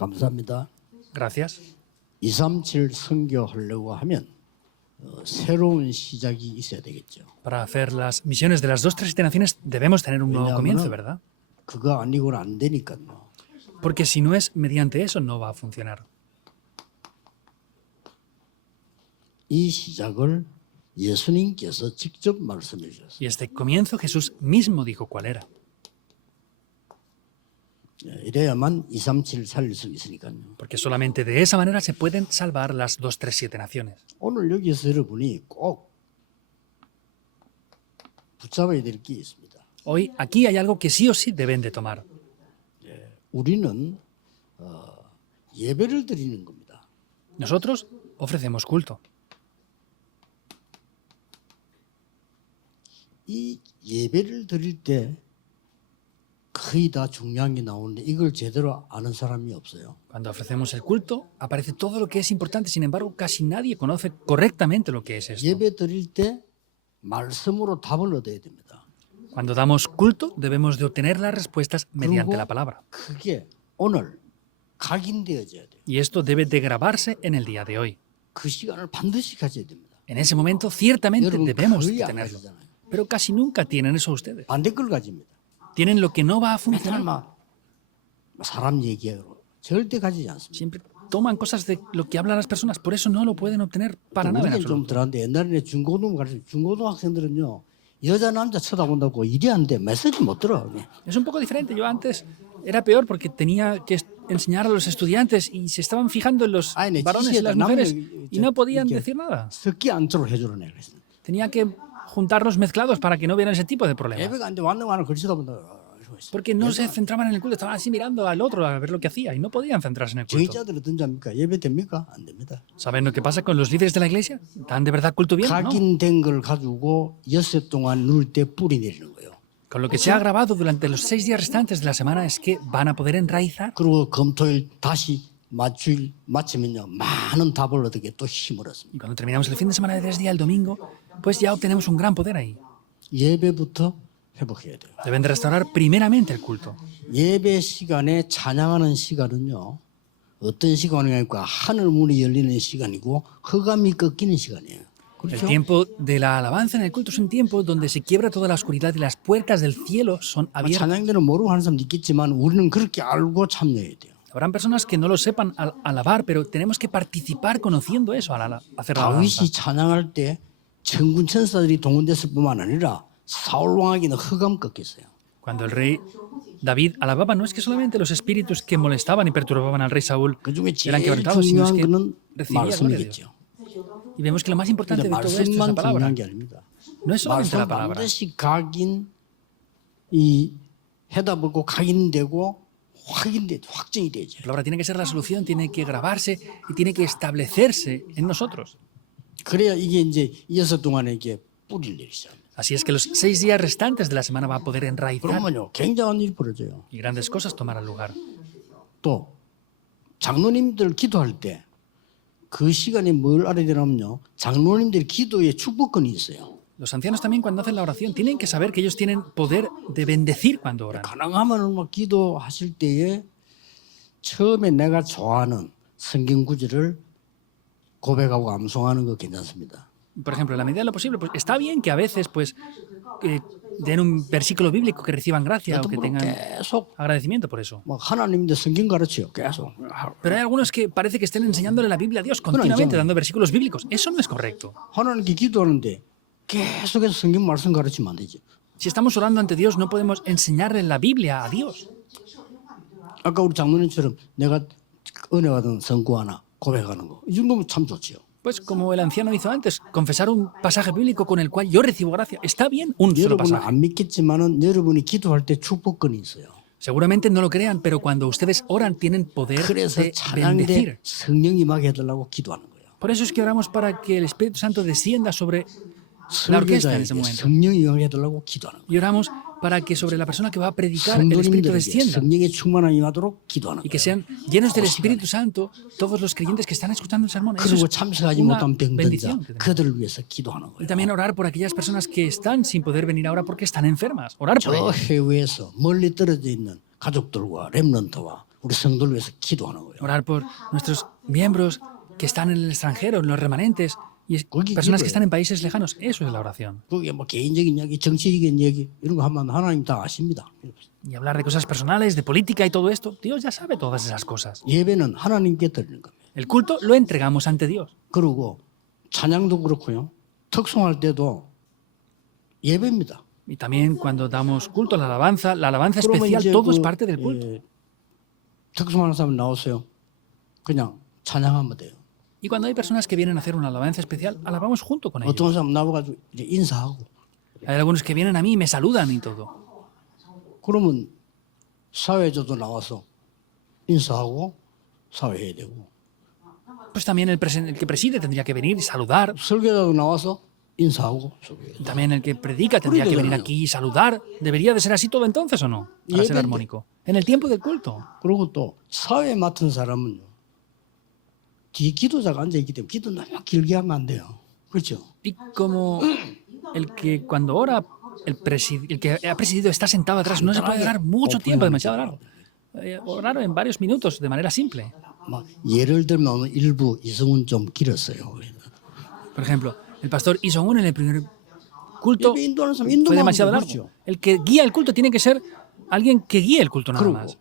감사합니다. Gracias. 237 선교하려고 하면 새로운 시작이 있어야 되겠죠. Para hacer las misiones de las 2-3-7 naciones debemos tener un nuevo comienzo, ¿verdad? 그거 아니고는 안 되니까요. Porque si no es mediante eso, no va a funcionar. 이 시작을 예수님께서 직접 말씀해 주셨어요. Y este comienzo Jesús mismo dijo cuál era. 이래야만 237 살릴 수 있으니까요. Porque solamente de esa manera se pueden salvar las 2-3-7 naciones. 오늘 여기서 여러분이 꼭 붙잡아야 될 게 있습니다. Hoy aquí hay algo que sí o sí deben de tomar. 우리는 예배를 드리는 겁니다. Nosotros ofrecemos culto. 이 예배를 드릴 때 거의 다 중요한 게 나오는데 이걸 제대로 아는 사람이 없어요. Cuando ofrecemos el culto, aparece todo lo que es importante. Sin embargo, casi nadie conoce correctamente lo que es esto. 예배 드릴 때 말씀으로 답을 얻어야 됩니다. Cuando damos culto, debemos de obtener las respuestas mediante 그리고 la palabra. 그게 오늘 각인되어져야 돼요. Y esto debe de grabarse en el día de hoy. 그 시간을 반드시 가져야 됩니다. En ese momento, ciertamente 여러분 debemos 거의 de 안 tenerlo. 가지잖아요. Pero casi nunca tienen eso ustedes. 반대 걸 가집니다. Tienen lo que no va a 맨날 funcionar. 막 사람 얘기하고 절대 가지지 않습니다. Siempre toman cosas de lo que hablan las personas. Por eso no lo pueden obtener para nada en 우리는 좀 absoluto. 들었는데 옛날에 중고등 가르쳐 중고등학생들은요 여자 남자 쳐다본다고 일이 안 돼. 메시지 못 들어. Es un poco diferente. Yo antes era peor porque tenía que enseñar a los estudiantes y se estaban fijando en los Ay, varones y las 남녀 mujeres y no podían 이렇게 decir nada. 섞기 않도록 해주는 애가 있어요. Tenía que juntarlos mezclados para que no vieran ese tipo de problemas. 예배가 안 돼. 완전 걸 쳐다본다. Porque no se centraban en el culto, estaban así mirando al otro a ver lo que hacía y no podían centrarse en el culto. 정의자들은 어떤지 압니까? 예배 됩니까? 안 됩니다. ¿Saben lo que pasa con los líderes de la iglesia? ¿Dan de verdad culto bien? No. 각인된 걸 가지고 엿새 동안 누울 때 뿌리 내리는 거예요. Con lo que se ha grabado durante los 6 días restantes de la semana es que van a poder enraizar. 그리고 금토일 다시 맞추일 마치면요 많은 답을 얻게 또 힘을 얻습니다. Y cuando terminamos el fin de semana de 3 días, el domingo, pues ya obtenemos un gran poder ahí. 예배부터 회복해야 돼요. Deben de restaurar primeramente el culto. 예배 시간에 찬양하는 시간은요 어떤 시간이니까 하늘 문이 열리는 시간이고 흑암이 꺾이는 시간이에요. El 그렇죠? tiempo de la alabanza en el culto es un tiempo donde se quiebra toda la oscuridad y las puertas del cielo son abiertas. 찬양대는 모르고 하는 사람도 있겠지만 우리는 그렇게 알고 참여해야 돼요. Habrán personas que no lo sepan al alabar, pero tenemos que participar conociendo eso al hacer la alabanza. 다윗이 찬양할 때 천군 천사들이 동원됐을 뿐만 아니라 사울 왕에게는 흑암 꺾였어요. Cuando el rey David alababa, no es que solamente los espíritus que molestaban y perturbaban al rey Saúl 그중에 eran 제일 quebrantados, sino es 중요한 que 거는 recibía gloria de Dios. 말씀이겠죠. Y vemos que lo más importante 근데 de todo esto es la 말씀만 palabra. 중요한 게 아닙니다. No es solamente la 말씀 palabra. 반드시 각인이 해답하고 각인되고 확정이 되죠. La palabra tiene que ser la solución, tiene que grabarse y tiene que establecerse en nosotros. 그래야 이게 이제 이어서 동안에 이게 뿌리를 내리죠. Así es que los 6 días restantes de la semana va a poder enraizar 그러면요 굉장한 일이 벌어져요. y grandes cosas tomarán lugar. 또 장로님들 기도할 때 그 시간에 뭘 알아야 되냐면요 장로님들 기도에 축복권이 있어요. Los ancianos también cuando hacen la oración tienen que saber que ellos tienen poder de bendecir cuando oran. 가능하면 뭐 기도하실 때에 처음에 내가 좋아하는 성경 구절을 고백하고 암송하는 거 괜찮습니다. Por ejemplo, en la medida de lo posible, pues está bien que a veces pues den un versículo bíblico que reciban gracia o que tengan 계속 agradecimiento por eso. 막 하나님인데 성경 가르쳐요. 계속. Pero hay algunos que parece que estén enseñándole la Biblia a Dios continuamente, dando versículos bíblicos. Eso no es correcto. 하나님께 기도하는데 계속해서 성경 말씀 가르치면 안 되지. Si estamos orando ante Dios, no podemos enseñarle la Biblia a Dios. 아까 우리 장로님처럼 내가 은혜 받은 성구 하나 고백하는 거. 이 정도면 참 좋지요. Pues como el anciano hizo antes, confesar un pasaje bíblico con el cual yo recibo gracia. Está bien un solo 여러분은 pasaje. 안 믿겠지만은 여러분이 기도할 때 축복권이 있어요. Seguramente no lo crean, pero cuando ustedes oran tienen poder 그래서 de 찬양대 bendecir. 성령 임하게 해달라고 기도하는 거예요. Por eso es que oramos para que el Espíritu Santo descienda sobre la orquesta en ese 설교자에게 momento. 성령 임하게 해달라고 기도하는 거예요. Y oramos para que sobre la persona que va a predicar el Espíritu 성도님들에게 descienda 성령의 충만함이 임하도록 기도하는 y que 거예요. sean llenos del Espíritu Santo todos los creyentes que están escuchando el sermón. Eso 그리고 es 참석하지 una 못한 병든자 bendición que tenemos. 그들을 위해서 기도하는 Y 거예요. también orar por aquellas personas que están sin poder venir ahora porque están enfermas. Orar por 저 ellas. 해외에서 멀리 떨어져 있는 가족들과 렘넌트와 우리 성도를 위해서 기도하는 거예요. Orar por nuestros miembros que están en el extranjero, los remanentes, y 거기 personas que 기도해요. están en países lejanos. Eso es la oración. 그게 뭐 개인적인 얘기, 정치적인 얘기 이런 거 하면 하나님 다 아십니다. Y hablar de cosas personales, de política y todo esto, Dios ya sabe todas esas cosas. 예배는 하나님께 드리는 겁니다. El culto lo entregamos ante Dios. 그리고 찬양도 그렇고요. 특송할 때도 예배입니다. Y también cuando damos culto, la alabanza 그러면 especial, 이제 todo es parte del culto. 특송하는 사람 나오세요. 그냥 찬양하면 돼요. Y cuando hay personas que vienen a hacer una alabanza especial, alabamos junto con ellos. 어떤 사람 나와가지고 이제 인사하고 Hay algunos que vienen a mí y me saludan y todo. 그러면 사회자도 나와서 인사하고 사회해야 되고 Pues también el que preside tendría que venir y saludar. 설교자도 나와서 인사하고 설교해야 Y también el que predica tendría que venir aquí y saludar. ¿Debería de ser así todo entonces o no? Para ser armónico. En el tiempo del culto. 그리고 또 사회 맡은 사람은요. 뒤에 기도자가 앉아있기 때문에 기도 너무 길게 하면 안 돼요. 그렇죠? Y como el que cuando ora, el que ha presidido está sentado atrás, no se puede orar mucho tiempo, demasiado largo. Orar en varios minutos, de manera simple. 막 예를 들면 일부 이성은 좀 길었어요. Por ejemplo, el pastor Isong-un en el primer culto 예배 인도하는 사람 fue 인도만 하면 demasiado 되죠. largo. El que guía el culto tiene que ser alguien que guíe el culto nada 그리고 más.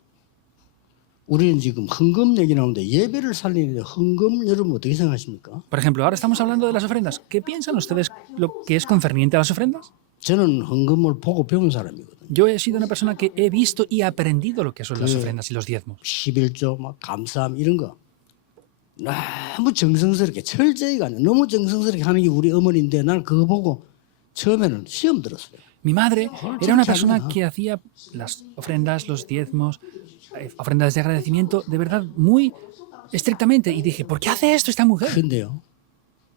우리는 지금 헌금 얘기 나오는데 예배를 살리는데 헌금 여러분 어떻게 생각하십니까? Por ejemplo, ahora estamos hablando de las ofrendas. ¿Qué piensan ustedes lo que es concerniente a las ofrendas? 저는 헌금을 보고 배운 사람이거든요. Yo he sido una persona que he visto y aprendido lo que son las ofrendas y los diezmos. 11조 막 감사함 이런 거 너무 정성스럽게 철저히가 아니라 너무 정성스럽게 하는 게 우리 어머니인데 나는 그거 보고 처음에는 시험 들었어요. Mi madre era una persona que hacía las ofrendas, los diezmos, ofrendas de agradecimiento, de verdad muy estrictamente. Y dije, ¿por qué hace esto esta mujer? 근데요,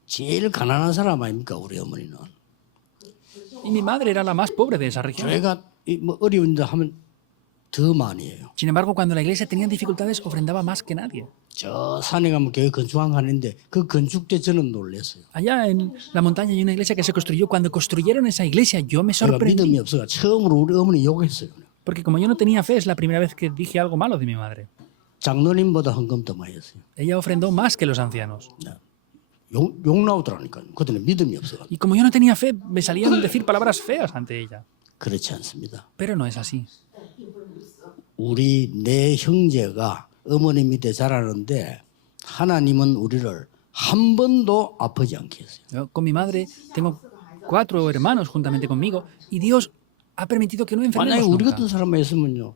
제일 가난한 사람 아닙니까 우리 어머니는. Y mi madre era la más pobre de esa región. 교회가 뭐 어려운 데 하면 더 많이 해요. Sin embargo, cuando la iglesia tenía dificultades, ofrendaba más que nadie. 저 산에 가면 교회 건축한 거 하는데 그 건축 때 저는 놀랐어요. Allá en la montaña hay una iglesia que se construyó. Cuando construyeron esa iglesia, yo me 제가 믿음이 sorprendí. 없어가 처음으로 우리 어머니 욕했어요. Porque como yo no tenía fe, es la primera vez que dije algo malo de mi madre. 장로님보다 헌금 더 많이 했어요. Ella ofrendó más que los ancianos. 욕 나오더라니까요. 그때는 믿음이 없어가. Y como yo no tenía fe, me salían decir palabras feas ante ella. 그렇지 않습니다. Pero no es así. 우리 내 형제가 어머니 밑에 자라는데 하나님은 우리를 한 번도 아프지 않게 했어요. Yo, con mi madre tengo 4 hermanos juntamente conmigo y Dios ha permitido que no 만약에 enfermemos 우리 nunca. 같은 사람만 있으면요.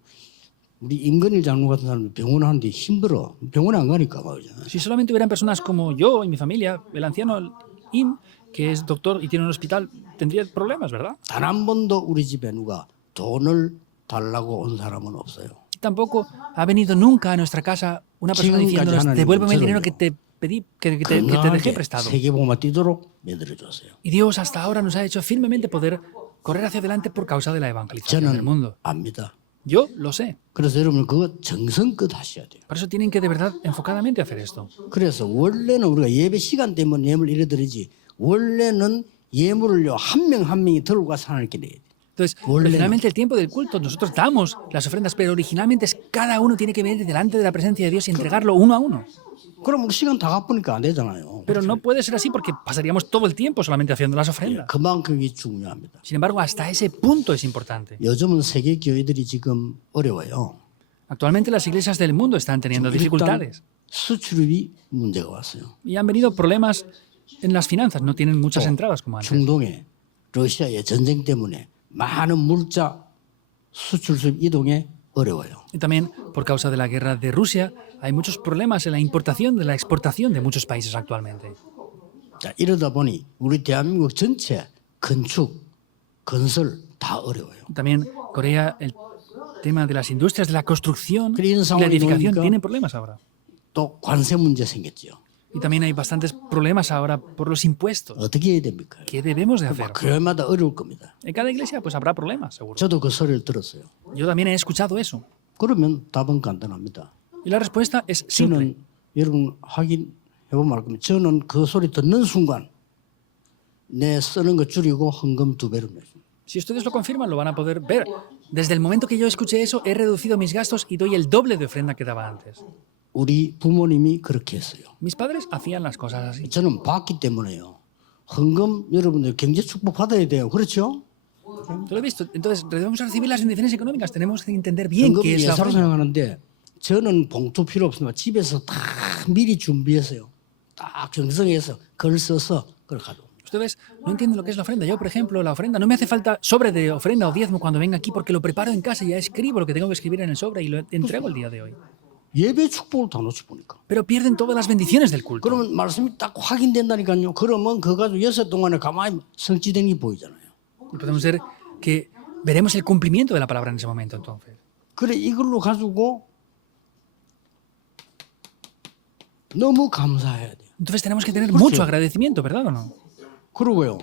우리 임건일 장로 같은 사람은 병원 하는데 힘들어. 병원에 안 가니까 말이죠. Si solamente hubieran personas como yo y mi familia, el anciano Im, que es doctor y tiene un hospital, tendría problemas, ¿verdad? 단 한 번도 우리 집에 누가 돈을 달라고 온 사람은 없어요. Tampoco ha venido nunca a nuestra casa una persona 지금까지 diciéndonos, 하나님은 devuélveme el dinero 저를요. que te pedí, que te dejé 건강하게 prestado. 세계복음화 뛰도록 만들어 줬어요. Y Dios hasta ahora nos ha hecho firmemente poder correr hacia adelante por causa de la evangelización del 저는 mundo. 압니다. Yo lo sé. 그래서 여러분 그거 정성껏 하셔야 돼요. Por eso tienen que de verdad enfocadamente hacer esto. 그래서 원래는 우리가 예배 시간 때문에 예물 이래 드리지 원래는 예물을요 한 명 한 명이 들고 가서 하나님께 내야 돼요. Entonces, originalmente el tiempo del culto, nosotros damos las ofrendas, pero originalmente es cada uno tiene que venir delante de la presencia de Dios y entregarlo uno a uno. 그럼 우리 시간 다 가쁘니까 안 되잖아요. Pero no puede ser así porque pasaríamos todo el tiempo solamente haciendo las ofrendas. 그만큼 이게 중요합니다. Sin embargo, hasta ese punto es importante. 요즘은 세계 교회들이 지금 어려워요. Actualmente las iglesias del mundo están teniendo 일단 dificultades 수출입이 문제가 왔어요. y han venido problemas en las finanzas, no tienen muchas entradas como antes. 중동에 러시아의 전쟁 때문에 많은 물자 수출 수입 이동에 어려워요. Y también por causa de la guerra de Rusia hay muchos problemas en la importación, de la exportación de muchos países actualmente. 자, 이러다 보니 우리 대한민국 전체 건축, 건설 다 어려워요. También Corea, el tema de las industrias de la construcción y 그런 la 상황이 edificación 놓으니까 tienen problemas ahora. 또 관세 문제 생겼죠. Y también hay bastantes problemas ahora por los impuestos. 어떻게 해야 됩니까? ¿Qué debemos de hacer? 교회마다 어려울 겁니다. En cada iglesia pues habrá problemas, seguro. 저도 그 소리를 들었어요. Yo también he escuchado eso. 그러면 답은 간단합니다. Y la respuesta es simple. 저는 여러분 확인해보면 알 겁니다. 저는 그 소리 듣는 순간 내 쓰는 거 줄이고 헌금 2배로 냈습니다. Si ustedes lo confirman, lo van a poder ver. Desde el momento que yo escuché eso, he reducido mis gastos y doy el doble de ofrenda que daba antes. 우리 부모님이 그렇게 했어요. Mis padres hacían las cosas así. 저는 봤기 때문에요. 헌금 여러분들 경제 축복 받아야 돼요. 그렇죠? Yo lo he visto. Entonces, debemos recibir las bendiciones económicas. Tenemos que entender bien 헌금 qué es la 예사로 ofrenda. 생각하는데 저는 봉투 필요 없습니다. 집에서 다 미리 준비했어요. 딱 정성해서 글 써서 그걸 가져옵니다. Ustedes no entienden lo que es la ofrenda. Yo, por ejemplo, la ofrenda, no me hace falta sobre de ofrenda o diezmo cuando venga aquí porque lo preparo en casa y ya escribo lo que tengo que escribir en el sobre y lo entrego el día de hoy. 예배 축복을 다 놓치 보니까. Pero pierden todas las bendiciones del culto. 그러면 말씀이 딱 확인된다니까요. 그러면 그거 가지고 6 동안에 가만히 성취된 게 보이잖아요. Y podemos ver que veremos el cumplimiento de la palabra en ese momento, entonces. 그래 이걸로 가지고 너무 감사해야 돼요. Entonces tenemos que tener mucho agradecimiento, ¿verdad o no? 그러고요.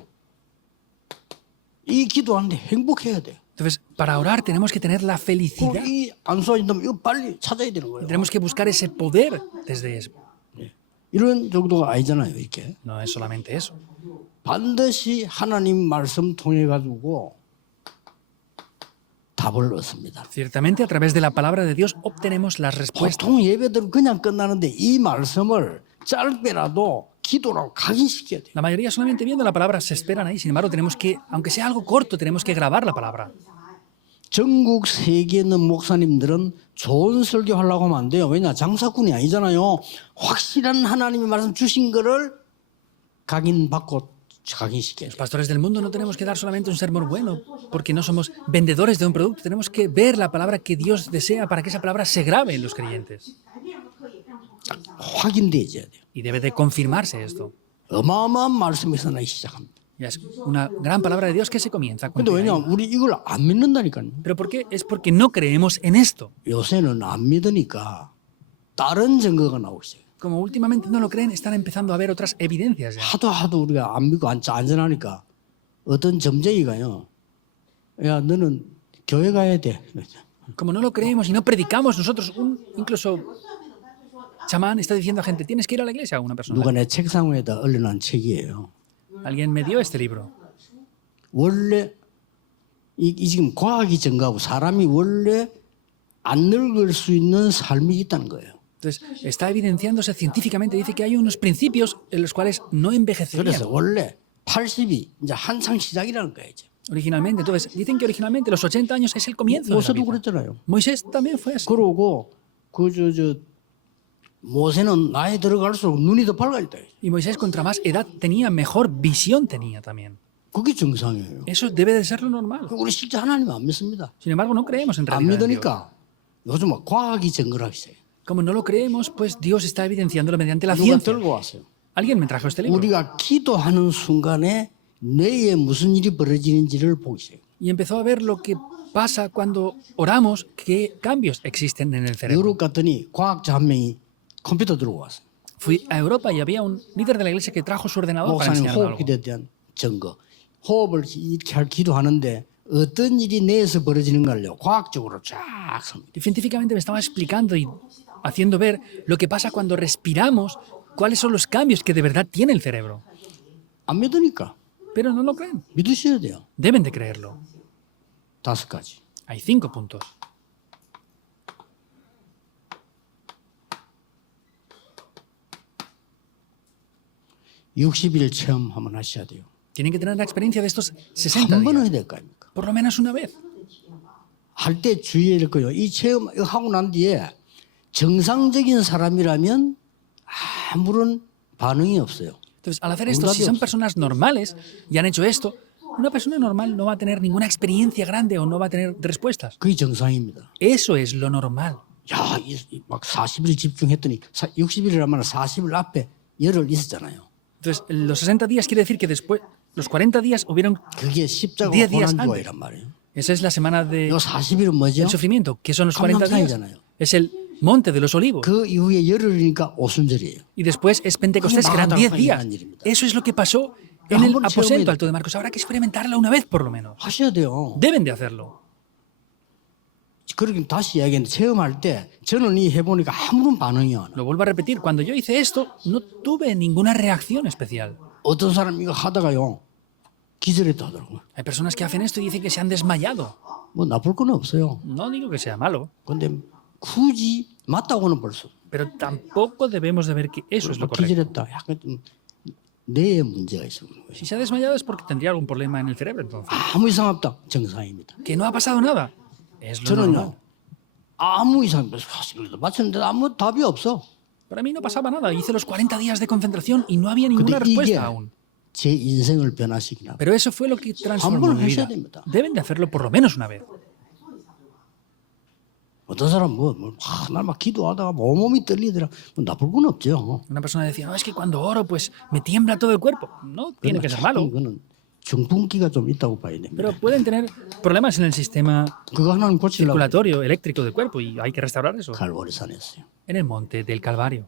이 기도하는데 행복해야 돼요. Entonces, para orar tenemos que tener la 그리고 felicidad. 이안 쏘아진다면 이거 빨리 찾아야 되는 거예요. Tenemos que buscar ese poder desde eso. 이런 정도가 아니잖아요. 이렇게 No es solamente eso. 반드시 하나님 말씀 통해 가지고 답을 얻습니다. Ciertamente, a través de la palabra de Dios obtenemos las respuestas. 보통 예배들은 그냥 끝나는데 이 말씀을 짧게라도 기도라고 각인시켜야 돼요. La mayoría solamente viendo la palabra se esperan ahí. Sin embargo, tenemos que, aunque sea algo corto, tenemos que grabar la palabra. 전국 세계에 있는 목사님들은 좋은 설교하려고 하면 안 돼요. 왜냐? 장사꾼이 아니잖아요. 확실한 하나님의 말씀 주신 거를 각인받고 각인시켜야 돼요. Los pastores del mundo no tenemos que dar solamente un sermón bueno, porque no somos vendedores de un producto. Tenemos que ver la palabra que Dios desea para que esa palabra se grabe en los creyentes. 확인되어야 돼요. Y debe de confirmarse esto. 어마어마한 말씀에서 나기 시작합니다. Ya es una gran palabra de Dios que se comienza a 근데 cumplir 왜냐? ahí. 우리 이걸 안 믿는다니까요. ¿Pero por qué? Es porque no creemos en esto. 요새는 안 믿으니까 다른 증거가 나오기 시작해요. Como últimamente no lo creen, están empezando a haber otras evidencias ya. 하도 우리가 안 믿고 안전하니까 어떤 점쟁이가요. 야 너는 교회 가야 돼. Como no lo creemos y no predicamos nosotros, incluso chamán está diciendo a gente, tienes que ir a la iglesia a una persona. 누가 내 책상 위에다 올려놓은 책이에요. Alguien me dio este libro. 원래 이 지금 과학이 증가하고 사람이 원래 안 늙을 수 있는 삶이 있다는 거예요. Entonces, está evidenciándose científicamente, dice que hay unos principios en los cuales no envejecerían. 그래서 원래 80이 이제 한창 시작이라는 거예요. 이제. Originalmente, entonces, dicen que originalmente los 80 años es el comienzo de la 모세도 vida. 그랬잖아요. Moisés también fue así. 그러고 모세는 나이 들어갈수록 눈이 더 밝아졌다. Y Moisés, contra más edad tenía, mejor visión tenía también. 그게 정상이에요. Eso debe de ser lo normal. 우리 실제 하나님 안 믿습니다. Sin embargo, no creemos en 안 realidad en Dios. 믿으니까 요즘 막 과학이 증거를 하기 시작해요. Como no lo creemos, pues Dios está evidenciándolo mediante la 누가 ciencia. 들고 왔어요. Alguien me trajo este libro. 우리가 기도하는 순간에 뇌에 무슨 일이 벌어지는지를 보기 시작해요. Y empezó a ver lo que pasa cuando oramos, qué cambios existen en el cerebro. 유럽 갔더니 과학자 한 명이 컴퓨터 들고 왔어요. Fui a Europa y había un líder de la iglesia que trajo su ordenador para 목사님 enseñarme algo. 호흡기에 대한 증거. 호흡을 이렇게 할 기도하는데 어떤 일이 뇌에서 벌어지는가를 과학적으로 쫙 섭니다. Y científicamente me estaba explicando y haciendo ver lo que pasa cuando respiramos, cuáles son los cambios que de verdad tiene el cerebro. 안 믿으니까 Pero no lo creen. 믿으셔야 돼요. Deben de creerlo. 5가지. Hay 5 puntos. (60일) 체험 한번 하셔야 돼요. Tienen que tener la experiencia de estos 60 한 번은 días. 해야 될 거 아닙니까? Por lo menos una vez. 할 때 주의해야 될 거예요. 이 체험 하고 난 뒤에 정상적인 사람이라면 아무런 반응이 없어요. Entonces, al hacer esto, si son personas normales y han hecho esto, una persona normal no va a tener ninguna experiencia grande o no va a tener respuestas. 그게 정상입니다. Eso es lo normal. 야, 막 40일 집중했더니 60일이라면 40일 앞에 열흘 있었잖아요. Entonces, los 60 días quiere decir que después, los 40 días hubieron, 그게 십자가 10 días 고난주일이란 말이에요. esa es la semana 요 40일은 뭐죠? del sufrimiento, que son los 40 días. 감람산이잖아요. Es el monte de los olivos. 그 이후에 열흘이니까 오순절이에요. Y después es Pentecostés, que eran 10 días. Eso es lo que pasó en el aposento alto de Marcos. Habrá que experimentarlo una vez por lo menos. 하셔야 돼요. Deben de hacerlo. 그렇게 다시 이야기했는데 체험할 때 저는 이 해보니까 아무런 반응이 안 와요. Lo vuelvo a repetir, cuando yo hice esto, no tuve ninguna reacción especial. 어떤 사람 이거 하다가요 기절했다 하더라고요. Hay personas que hacen esto y dicen que se han desmayado. 뭐 나쁠 건 없어요. No digo que sea malo, 근데 굳이 맞다고는 볼 수. pero tampoco debemos de ver que eso es lo correcto. 기절했다. 약간 좀 뇌에 문제가 있어. Si se ha desmayado es porque tendría algún problema en el cerebro, entonces. 아무 이상 없다. 정상입니다. Que no ha pasado nada. Es lo normal. 저는요. 아무 이상 없어. 맞췄는데 아무 답이 없어. Para mí no pasaba nada. Hice los 40 días de concentración y no había 근데 ninguna 이게 respuesta aún. 제 인생을 변화시키나. Pero eso fue lo que transformó 한번 mi vida. 하셔야 됩니다. Deben de hacerlo por lo menos una vez. 어떤 사람 날 막 기도하다가 온몸이 떨리더라. 뭐 나쁠 건 없죠. Una persona decía, no, es que cuando oro, pues me tiembla todo el cuerpo. No tiene que ser malo. 이거는 중풍기가 좀 있다고 봐야 됩니다. Pero pueden tener problemas en el sistema 그거 하나는 고치려고 circulatorio, eléctrico del cuerpo y hay que restaurar eso. 갈보리산했어요. En el monte del Calvario.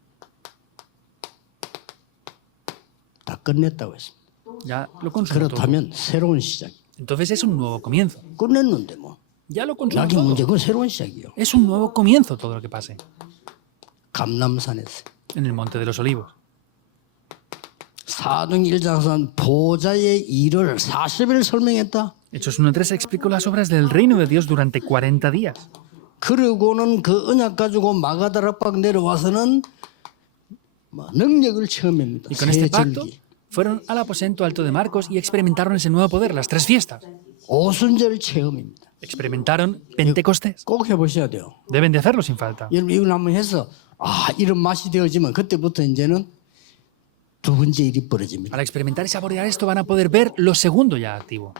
다 끝냈다고 했습니다. Ya lo consumó todo. 그렇다면 새로운 시작. Entonces es un nuevo comienzo. 끝냈는데 뭐. Ya lo consumó 낙이 문제 todo. 그건 새로운 시작이요. Es un nuevo comienzo todo lo que pase. 감람산에서 En el monte de los olivos. 사도행 1장에서는 보좌의 일을 40일 설명했다. Hechos 1:3 explicó las obras del reino de Dios durante 40 días. 그러고는 그 언약 가지고 마가다락방 내려와서는 능력을 체험합니다. Y con 새 este pacto 절기. fueron al aposento alto de Marcos y experimentaron ese nuevo poder, las 3 fiestas. 오순절 체험입니다. Experimentaron Pentecostés. 꼭 해보셔야 돼요. Deben de hacerlo sin falta. 여러분 이걸 한번 해서 이런 맛이 되어지면 그때부터 이제는 두 번째 일이 벌어집니다. Al experimentar y saborear esto van a poder ver lo segundo ya activo.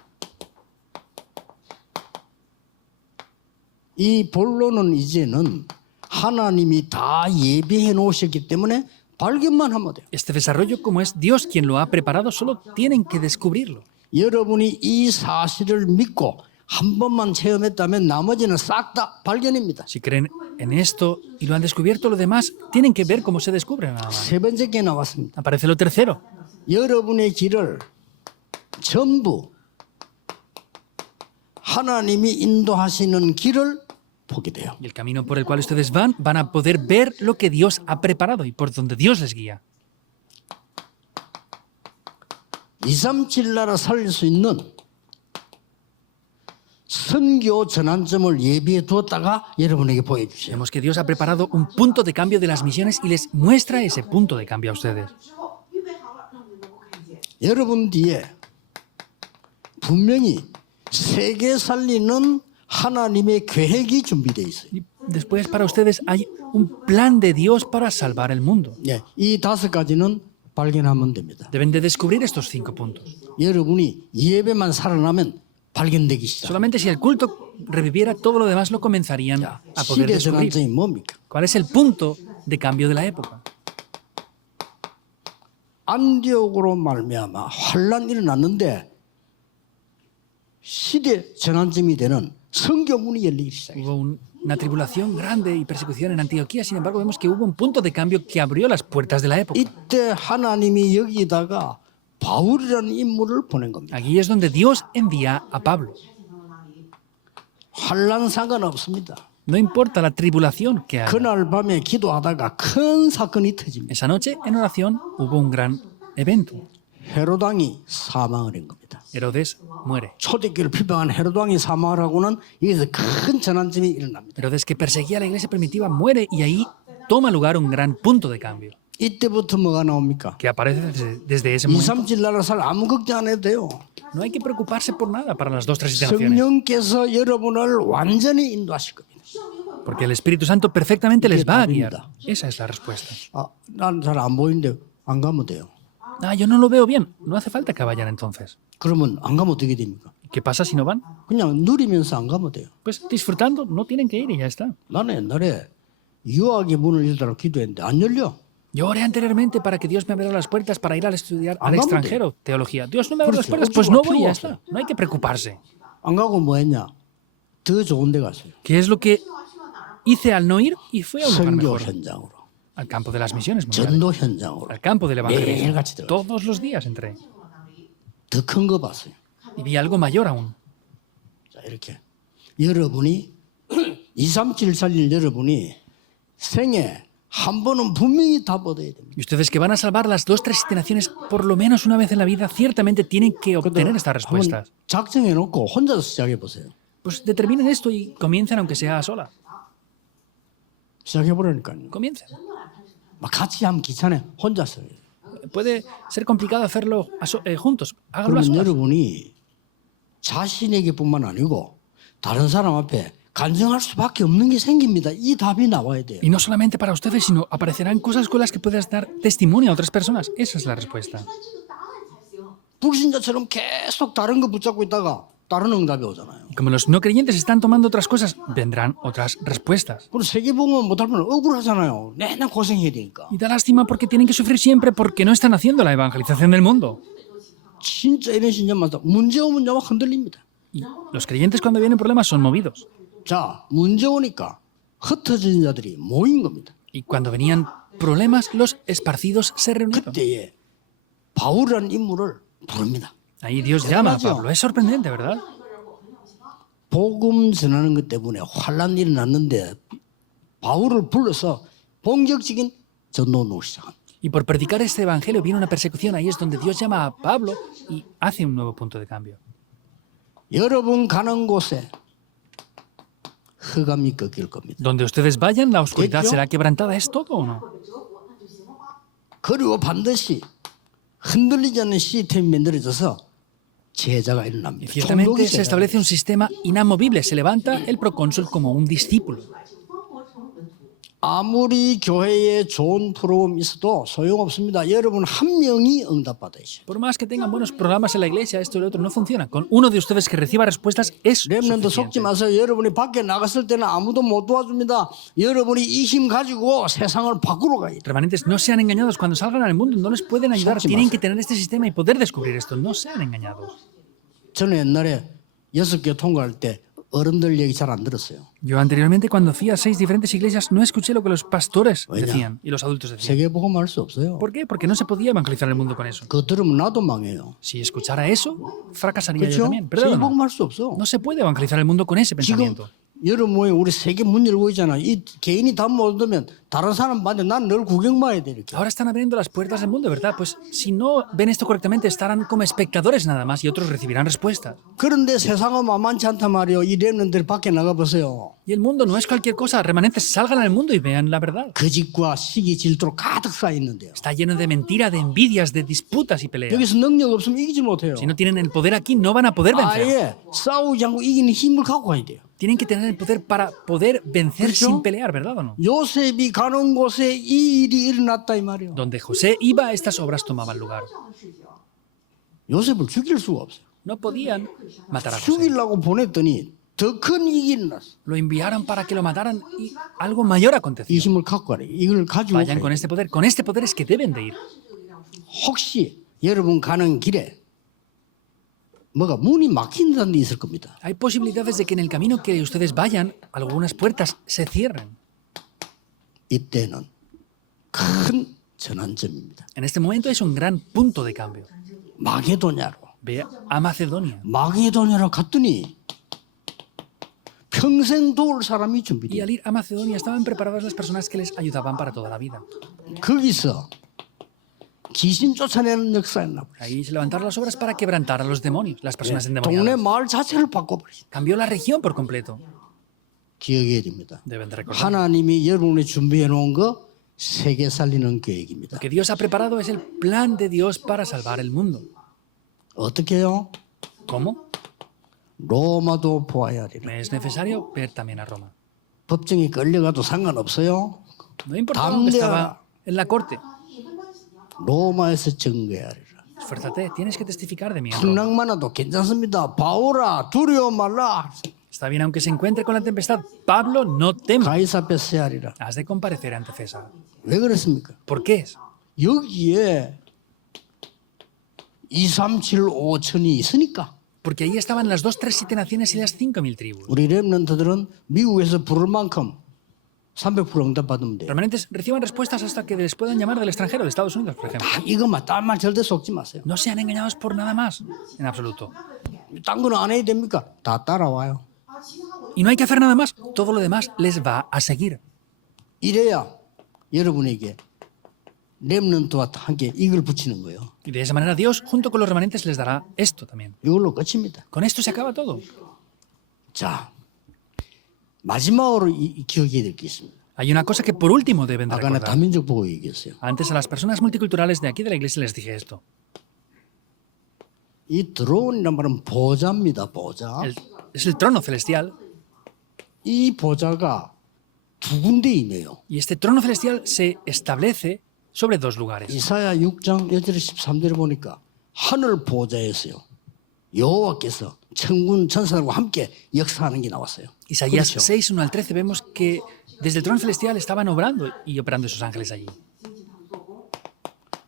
이 본론은 이제는 하나님이 다 예비해 놓으셨기 때문에 발견만 하면 돼요. Este desarrollo, como es Dios quien lo ha preparado, solo tienen que descubrirlo. 여러분이 이 사실을 믿고 한 번만 체험했다면 나머지는 싹 다 발견입니다. Si creen en esto y lo han descubierto, lo demás tienen que ver cómo se descubre nada más. 세 번째 게 나왔습니다. Aparece lo tercero. 여러분의 길을 전부 하나님이 인도하시는 길을 보게 돼요. Y el camino por el cual ustedes van a poder ver lo que Dios ha preparado y por donde Dios les guía. 237 나라 살릴 수 있는 선교 전환점을 예비해 두었다가 여러분에게 보여주세요. Vemos que Dios ha preparado un punto de cambio de las misiones y les muestra ese punto de cambio a ustedes. 여러분 뒤에 분명히 세계 살리는 하나님의 계획이 준비되어 있어요. Y después para ustedes hay un plan de Dios para salvar el mundo. 예, 이 5가지는 발견하면 됩니다. Deben de descubrir estos 5 puntos. 여러분이 예배만 살아나면 발견되기 시작. Solamente si el culto reviviera, todo lo demás lo comenzarían a poder 시대 descubrir. 전환점이 뭡니까? ¿Cuál es el punto de cambio de la época? 안디옥으로 말미암아 환란이 일어났는데 시대 전환점이 되는 성교문이 열리기 시작해요. Hubo una tribulación grande y persecución en Antioquía, sin embargo vemos que hubo un punto de cambio que abrió las puertas de la época. 이때 하나님이 여기다가 바울이라는 인물을 보낸 겁니다. Aquí es donde Dios envía a Pablo. 환란 상관없습니다. No importa la tribulación que haya. 그날 밤에 기도하다가 큰 사건이 터집니다. Esa noche, en oración, hubo un gran evento. 헤로당이 사망을 한 겁니다. Herodes muere. 초대교회를 필방한 헤로당이 사망을 하고는 여기서 큰 전환점이 일어납니다. Herodes, que perseguía a la iglesia primitiva, muere y ahí toma lugar un gran punto de cambio, 이때부터 뭐가 나옵니까? que aparece desde ese momento. 237 나라 살 아무 걱정 안 해도 돼요. No hay que preocuparse por nada para las 2 transiciones, 성령께서 여러분을 완전히 인도하실 겁니다. porque el Espíritu Santo perfectamente les va a guiar. Esa es la respuesta. 난 잘 안 보이는데 안 가면 돼요. Yo no lo veo bien. No hace falta que vayan entonces. 그러면 안 가면 어떻게 됩니까? ¿Qué pasa si no van? 그냥 누리면서 안 가면 돼요. Pues disfrutando, no tienen que ir y ya está. 나는 옛날에 유학의 문을 열다가 기도했는데 안 열려. Yo oré anteriormente para que Dios me abriera las puertas para ir a estudiar al Hagamos extranjero teología. Dios no me abre las 그렇죠. puertas, pues no voy y ya 필요 está. No hay que preocuparse. 안 가고 뭐 했냐? 더 좋은 데 갔어요. ¿Qué es lo que hice al no ir? Y fui a un lugar 선교 mejor. 현장으로. Al campo de las misiones mundiales. 전도 현장으로. Al campo del evangelismo. 매일같이 들어갔어요. Todos los días entré. 더 큰 거 봤어요. Y vi algo mayor aún. 자, 이렇게. 여러분이 237 살릴 여러분이 생애 한 번은 분명히 답 얻어야 됩니다. Y ustedes que van a salvar las 2, 3, 7 naciones por lo menos una vez en la vida, ciertamente tienen que obtener estas respuestas. 한번 작정해 놓고 혼자서 시작해 보세요. Pues determinen esto y comiencen aunque sea a sola. 시작해 보라니까요. Comiencen. 막 같이 하면 귀찮아요. 혼자서. Puede ser complicado hacerlo juntos. Háganlo a 그러면 solas. 여러분이 자신에게뿐만 아니고 다른 사람 앞에 간증할 수밖에 없는 게 생깁니다. 이 답이 나와야 돼요. Y no solamente para ustedes, sino aparecerán cosas con las que puedas dar testimonio a otras personas. Esa es la respuesta. 불신자처럼 계속 다른 거 붙잡고 있다가 다른 응답이 오잖아요. Y como los no creyentes están tomando otras cosas, vendrán otras respuestas. 그리고 세계복음을 못하면 억울하잖아요. 맨날 고생해야 되니까. Y da lástima porque tienen que sufrir siempre porque no están haciendo la evangelización del mundo. 진짜 이런 신자마다 문제 오면 막 흔들립니다. Y los creyentes cuando vienen problemas son movidos. 자, 문제 오니까 흩어진 자들이 모인 겁니다. Y cuando venían problemas, los esparcidos se reunieron. 그때에 바울이라는 인물을 부릅니다. Ahí Dios llama a Pablo. Es sorprendente, ¿verdad? 복음 전하는 것 때문에 환란이 일어났는데 바울을 불러서 본격적인 전도를 시작합니다. Y por predicar este evangelio viene una persecución. Ahí es donde Dios llama a Pablo y hace un nuevo punto de cambio. 여러분 가는 곳에 흑암이 꺾일 겁니다. Donde ustedes vayan, la oscuridad ¿Hecho? será quebrantada. ¿Es todo o no? 그리고 반드시 흔들리지 않는 시스템이 만들어져서 제자가 일어납니다. Y ciertamente 총독이 se 제자가 establece un sistema inamovible. Se levanta el procónsul como un discípulo. 아무리 교회에 좋은 프로그램이 있어도 소용없습니다. 여러분 한 명이 응답받아야죠. Por más que tengan buenos programas en la iglesia, esto y lo otro no funciona. Con uno de ustedes que reciba respuestas es 렘넌트 속지 suficiente. 마세요. 여러분이 밖에 나갔을 때는 아무도 못 도와줍니다. 여러분이 이 힘 가지고 세상을 바꾸러 가야 돼요. Remanentes, no sean engañados. Cuando salgan al mundo no les pueden ayudar. 속지 Tienen 마세요. que tener este sistema y poder descubrir esto. No sean engañados. 저는 옛날에 6개 통과할 때 어른들 얘기 잘 안 들었어요. Yo anteriormente, cuando fui a 6 diferentes iglesias, no escuché lo que los pastores Oiga. decían y los adultos decían. 세계복음 할 수 없어요. ¿Por qué? Porque no se podía evangelizar el mundo con eso. 그거 들으면 나도 망해요. Si escuchara eso, fracasaría yo 그렇죠? también. ¿Verdad o no? 세계복음 할 수 없어. No se puede evangelizar el mundo con ese 지금 pensamiento. 여러분 모에 우리 세계 문 열고 있잖아. 이 개인이 답 못 얻으면 다른 사람 봤는데 난 늘 구경만 해야 돼 이렇게. Ahora están abriendo las puertas del mundo, ¿verdad? Pues si no ven esto correctamente, estarán como espectadores nada más y otros recibirán respuestas. 그런데 세상은 만만치 않단 말이에요. 이 렘넌들 밖에 나가 보세요. Y el mundo no es cualquier cosa. Remanentes, salgan al mundo y vean la verdad. 거짓과 시기 질투로 가득 차 있는데요. Está lleno de mentira, de envidias, de disputas y peleas. 여기서 능력 없으면 이기지 못해요. Si no tienen el poder aquí, no van a poder vencer. 아예 싸우지 않고 이기는 힘을 갖고 가야 돼요. Tienen que tener el poder para poder vencer ¿Eso? sin pelear, ¿verdad o no? 요셉이 가는 곳에 이 일이 일어났다 이 말이에요. Donde José iba, estas obras tomaban lugar. 요셉을 죽일 수가 없어요. No podían matar a José. 죽이려고 보냈더니 더 큰 일이 일어났어. Lo enviaron para que lo mataran y algo mayor 이 aconteció. 힘을 갖고 가래. 이걸 가지고 Vayan con 가야 este poder. Con este poder es que deben de ir. 혹시 여러분 가는 길에 뭐가 문이 막힌다는 데 있을 겁니다. Hay posibilidades de que en el camino que ustedes vayan, algunas puertas se cierren. 이때는 큰 전환점입니다. En este momento es un gran punto de cambio. 마게도냐로. Ve a Macedonia. 마게도냐로 갔더니 평생 도울 사람이 Y 준비돼. al ir a Macedonia estaban preparadas las personas que les ayudaban para toda la vida. 거기서 귀신 쫓아내는 역사였나 보다. Ahí se levantaron las obras para quebrantar a los demonios, las personas 동네 endemoniadas. 마을 자체를 바꿔버렸어. Cambió la región por completo. 기억해야 됩니다. Deben de recordar. 하나님이 여러분이 준비해 놓은 거 세계 살리는 계획입니다. Lo que Dios ha preparado es el plan de Dios para salvar el mundo. 어떻게 해요? ¿Cómo? 로마도 보아야 하리라. Es necesario ver también a Roma. 법정에 끌려가도 상관없어요. No importaba que estaba en la corte. 로마에서 증거해야 하리라. Esfuérzate, tienes que testificar de mí. en Roma. 풍랑만 와도 괜찮습니다. 바오라 두려워 말라. Está bien, aunque se encuentre con la tempestad. Pablo, no temas. 가이사 앞에 서야 하리라. Has de comparecer ante César. 왜 그랬습니까? ¿Por qué es? 여기에 2, 3, 7, 5천이 있으니까 Porque ahí estaban las 2, 3, 7 naciones y las 5.000 tribus. 우리 렘넌트들은 미국에서 부를 만큼 300% 응답받으면 돼요. Remanentes reciban respuestas hasta que les puedan llamar del extranjero, de Estados Unidos, por ejemplo. 다 이것만 딴 말 절대 속지 마세요. No sean engañados por nada más, en absoluto. 딴 거는 안 해야 됩니까? 다 따라와요. Y no hay que hacer nada más. Todo lo demás les va a seguir. 이래야 여러분에게 렘넌트와 함께 이걸 붙이는 거예요. Y de esa manera Dios, junto con los remanentes, les dará esto también. 이걸로 끝입니다. Con esto se acaba todo. 자, 마지막으로 기억해야 될 게 있습니다. Hay una cosa que por último deben de 아까 나 recordar. 다민족 보고 얘기했어요. Antes a las personas multiculturales de aquí de la iglesia les dije esto. 이 드론이란 말은 보좌입니다. 보좌. Es el trono celestial. 이 보좌가 두 군데 있네요. Y este trono celestial se establece sobre dos lugares. 이사야 6장 1절 13절에 보니까 하늘 보좌에서요. 여호와께서 천군 천사들과 함께 역사하는 게 나왔어요. Isaías 그렇죠? 6, 1 al 13 vemos que desde el trono celestial estaban obrando y operando esos ángeles allí.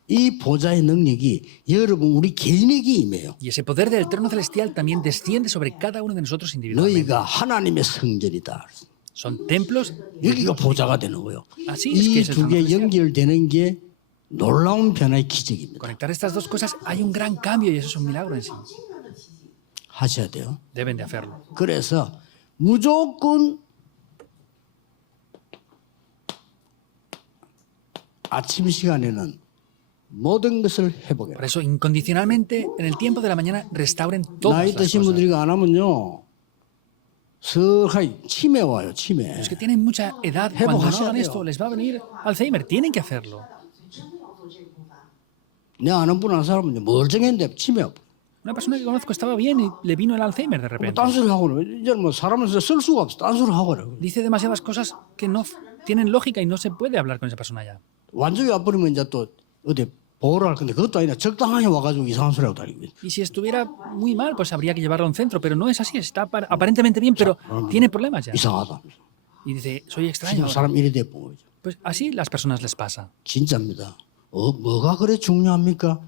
이 보좌의 능력이 여러분 우리 개인에게 임해요. Y ese poder del trono celestial también desciende sobre cada uno de nosotros individualmente. 너희가 하나님의 성전이다. Son templos. 여기가 보좌가 되는 거예요. Así es que 이 es el 두 trono 개 celestial. 연결되는 게 놀라운 변화의 기적입니다. Conectar estas dos cosas hay un gran cambio y eso es un milagro en sí. 하셔야 돼요. Deben de hacerlo. 그래서 무조건 아침 시간에는 모든 것을 회복해라. Por eso, incondicionalmente, en el tiempo de la mañana, restauren todas 나이 las 드신 cosas. 분들이 안 하면요. 서하이 치매 와요. 치매. Los que tienen mucha edad, cuando no 회복하셔야 hagan 돼요. esto, les va a venir Alzheimer. Tienen que hacerlo. 내 아는 분 한 사람은 멀쩡했는데 치매 와. Una persona que conozco estaba bien y le vino el Alzheimer de repente. 딴소리 하고 그래. 이제는 뭐 사람은 쓸 수가 없어. 딴소리 하고 그래. Dice demasiadas cosas que no tienen lógica y no se puede hablar con esa persona ya. 완전히 와버리면 이제 또 어디 보호를 할 건데 그것도 아니라 적당하게 와가지고 이상한 소리 하고 다니고 있어. Y si estuviera muy mal, pues habría que llevarlo a un centro, pero no es así. Está aparentemente bien, pero tiene problemas ya. 이상하다. Y dice, soy extraño. 지금 ahora. 사람 이래 돼본 거죠. Pues así las personas les pasa. 진짜입니다. 뭐가 그래 중요합니까?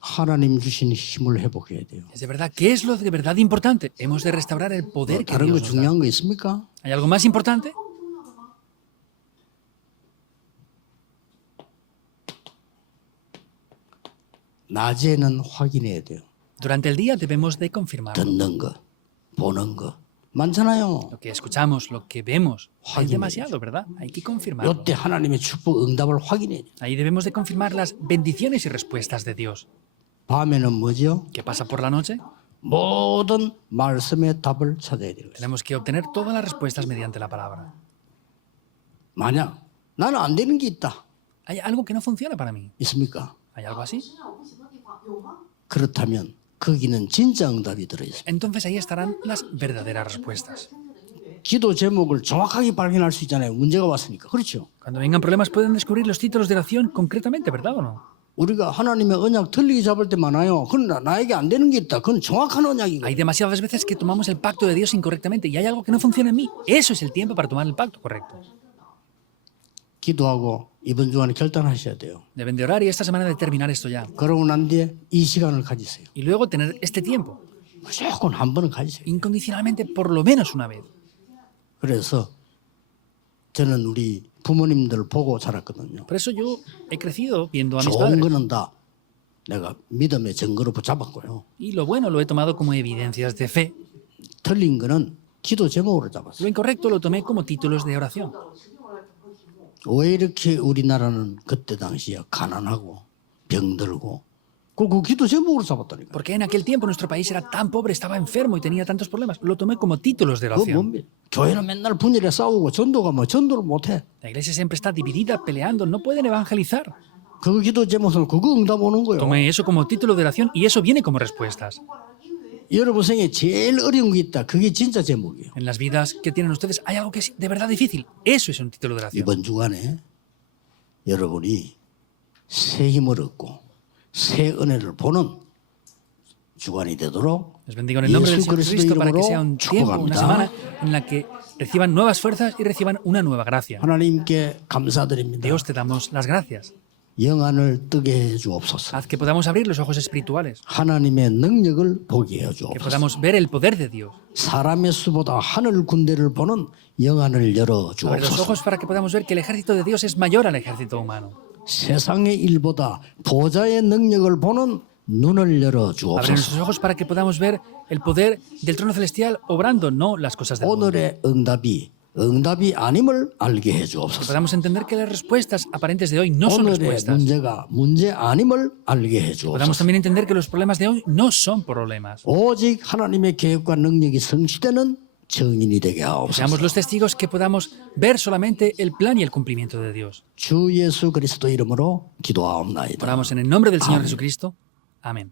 하나님 주신 힘을 회복해야 돼요. Es de verdad, ¿qué es lo de verdad importante? Hemos de restaurar el poder que 다른 거 Dios nos da. 중요한 거 있습니까? ¿Hay algo más importante? 낮에는 확인해야 돼요. Durante el día debemos de confirmarlo. 듣는 거, 보는 거 많잖아요. Lo que escuchamos, lo que vemos. Hay 확인해야죠. demasiado, ¿verdad? Hay que confirmarlo. 이때 하나님의 축복 응답을 확인해야 돼요. Ahí debemos de confirmar las bendiciones y respuestas de Dios. 밤에는 뭐죠? ¿Qué pasa por la noche? 모든 말씀의 답을 찾아야 돼요. Tenemos que obtener todas las respuestas mediante la palabra. 만약 나는 안 되는 게 있다. ¿Hay algo que no funciona para mí? 있습니까? ¿Hay algo así? 그렇다면 거기는 진짜 응답이 들어있어요. Entonces ahí estarán las verdaderas respuestas. 기도 제목을 정확하게 발견할 수 있잖아요. 문제가 왔으니까. 그렇죠? Cuando vengan problemas pueden descubrir los títulos de oración concretamente, ¿verdad o no? 우리가 하나님의 언약 틀리게 잡을 때 많아요. 그러나 나에게 안 되는 게 있다. 그건 정확한 언약이고. Hay demasiadas veces que tomamos el pacto de Dios incorrectamente y hay algo que no funciona en mí. Eso es el tiempo para tomar el pacto correcto. 기도하고 이번 주간에 결단하셔야 돼요. Deben de orar y esta semana determinar esto ya. 그러고 난 뒤에 이 시간을 가지세요. Y luego tener este tiempo, 무조건 한 번은 가지세요. incondicionalmente por lo menos una vez. 그래서 저는 우리 부모님들 보고 자랐거든요. Por eso yo he crecido viendo a mis 좋은 padres. 거는 다 내가 믿음의 증거로 붙잡았고요. Y lo bueno lo he tomado como evidencias de fe. 틀린 거는 기도 제목으로 잡았어요. Lo incorrecto lo tomé como títulos de oración. 왜 이렇게 우리나라는 그때 당시에 가난하고 병들고 그 기도 제목으로 잡았다니까. Porque en aquel tiempo nuestro país era tan pobre, estaba enfermo y tenía tantos problemas. Lo tomé como títulos de 그 oración. 뭡니까? 교회는 맨날 분열에 싸우고 전도가 뭐 전도를 못해. La iglesia siempre está dividida, peleando, no pueden evangelizar. 그 기도 제목은 그거 응답 오는 거예요. Tomé eso como título de oración y eso viene como respuestas. 여러분 생에 제일 어려운 게 있다. 그게 진짜 제목이에요. En las vidas que tienen ustedes hay algo que es de verdad difícil. Eso es un título de oración. 이번 주간에 여러분이 새 힘을 얻고 새 은혜를 보는 주간이 되도록 Les bendigo en el nombre del 예수 Señor 그리스도 Cristo para que sea 이름으로 un tiempo, una semana 축복합니다. en la que reciban nuevas fuerzas y reciban una nueva gracia. 하나님께 감사드립니다. Dios, te damos las gracias. 영안을 뜨게 해 주옵소서. Haz que podamos abrir los ojos espirituales, 하나님의 능력을 보게 해 que 주옵소서. podamos ver el poder de Dios. 사람의 수보다 하늘 군대를 보는 영안을 열어 Abre los 주옵소서. ojos para que podamos ver que el ejército de Dios es mayor al ejército humano. 세상의 일보다 보좌의 능력을 보는 눈을 열어 Abre 주옵소서. nuestros ojos para que podamos ver el poder del trono celestial obrando, no las cosas del mundo. 오늘의 응답이 응답이 아님을 알게 해주옵소서. Podamos entender que las respuestas aparentes de hoy no son 오늘의 respuestas. 문제가 문제 아님을 알게 Podamos 해주옵소서. también entender que los problemas de hoy no son problemas. 오직 하나님의 계획과 능력이 성취되는 증인이 되게 Seamos 하옵소서. los testigos que podamos ver solamente el plan y el cumplimiento de Dios. 주 예수 그리스도 이름으로 기도하옵나이다. Oramos en el nombre del Señor Jesucristo. Amén.